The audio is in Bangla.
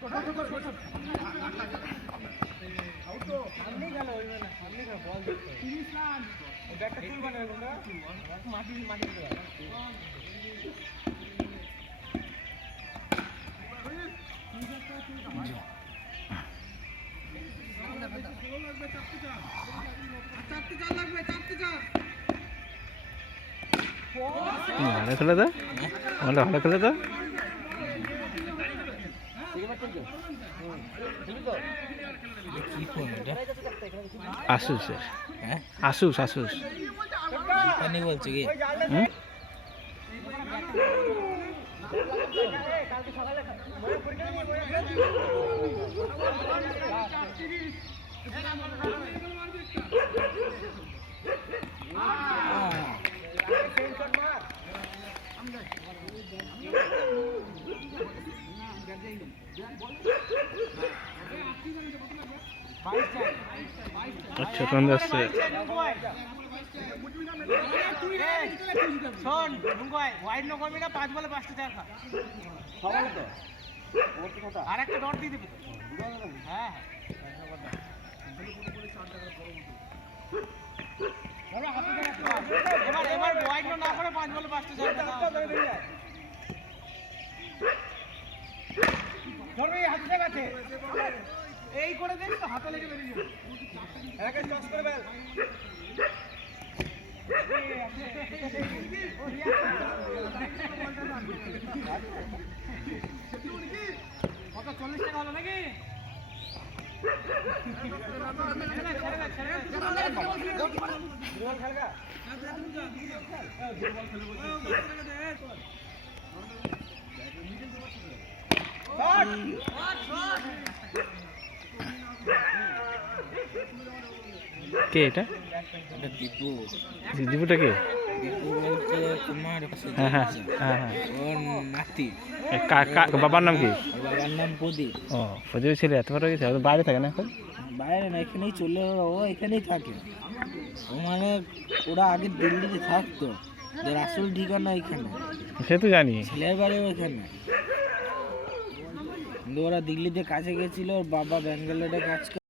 ভালো খেলে তো, ভালো খেলে তো। আসুস, আসুস আসুস বলছো কি? আচ্ছা কোন আসছে শোন মুঙ্গয় ওয়াইড নো করবি না 5 বলে 5টা চার খা সবাই তো আর একটা ডট দিয়ে দিবি হ্যাঁ এবার এবার ওয়াইড নো না করে 5 বলে 5টা চার খা ধরবে হাতে কাছে এই করে দেখ তো হাতে লেগে বেরিয়ে যাবে একা চাষ করে বেল কত 40 টাকা হলো নাকি কে এটা? দীপু। দীপুটা কে? দীপু বলতে তোমার হ্যাঁ হ্যাঁ হ্যাঁ হ্যাঁ ওর নাতি। বাবার নাম কি? ওর বাবার নাম প্রদীপ। ও প্রদীপ ছেলে এত বড় গেছে, বাইরে থাকে না এখন? বাইরে না, এখানেই চলে, ও এখানেই থাকে। ও মানে ওরা আগে দিল্লিতে থাকতো, ওদের আসল ঠিকানা এখানে। সে তো জানি, ছেলের বাড়িও এখানে, কিন্তু ওরা দিল্লিতে কাজে গেছিল, ওর বাবা ব্যাঙ্গালোরে কাজ